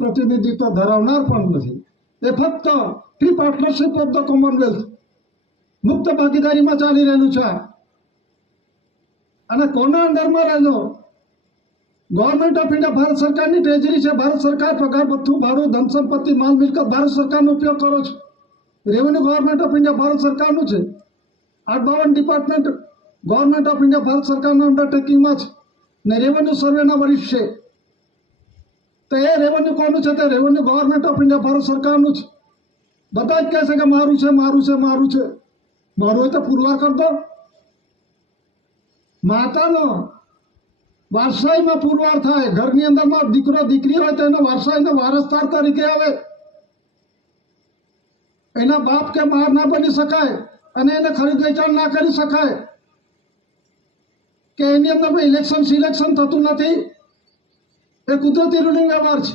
પ્રતિનિધિત્વ ધરાવનાર પણ નથી. એ ફક્ત free partnership of the Commonwealth મુક્ત ભાગીદારીમાં ચાલી રહેલું છે. અને કોના અંડરમાં રહેલો? ગવર્મેન્ટ ઓફ ઇન્ડિયા, ભારત સરકારની ટ્રેજરી છે. ભારત સરકાર પગાર ભથ્થું, ભાડું, ધન સંપત્તિ, માલ મિલકત ભારત સરકારનો ઉપયોગ કરો છો. Revenue government of India Bharat સરકારનું છે. 852 department government of India Bharat સરકારના અંડરટેકિંગમાં છે ને રેવન્યુ સર્વેના વરિષ્ઠ છે. તો એ રેવન્યુ કોનું છે? તે revenue government of India Bharat સરકારનું છે. બધા જ કહે છે કે મારું છે, મારું છે, મારું છે. મારું હોય તો પુરવાર કર દો. માતાનો વારસાઈમાં પુરવાર થાય. ઘરની અંદરમાં દીકરો દીકરી હોય તો એનો વારસાઈનો વારસદાર તરીકે આવે. એના બાપ કે માર ના બની શકાય અને એને ખરીદ વેચાણ ના કરી શકાય. કે એની અંદરમાં ઇલેક્શન સિલેક્શન થતું નથી. એ કુદરતી રૂલિંગ વ્યવહાર છે.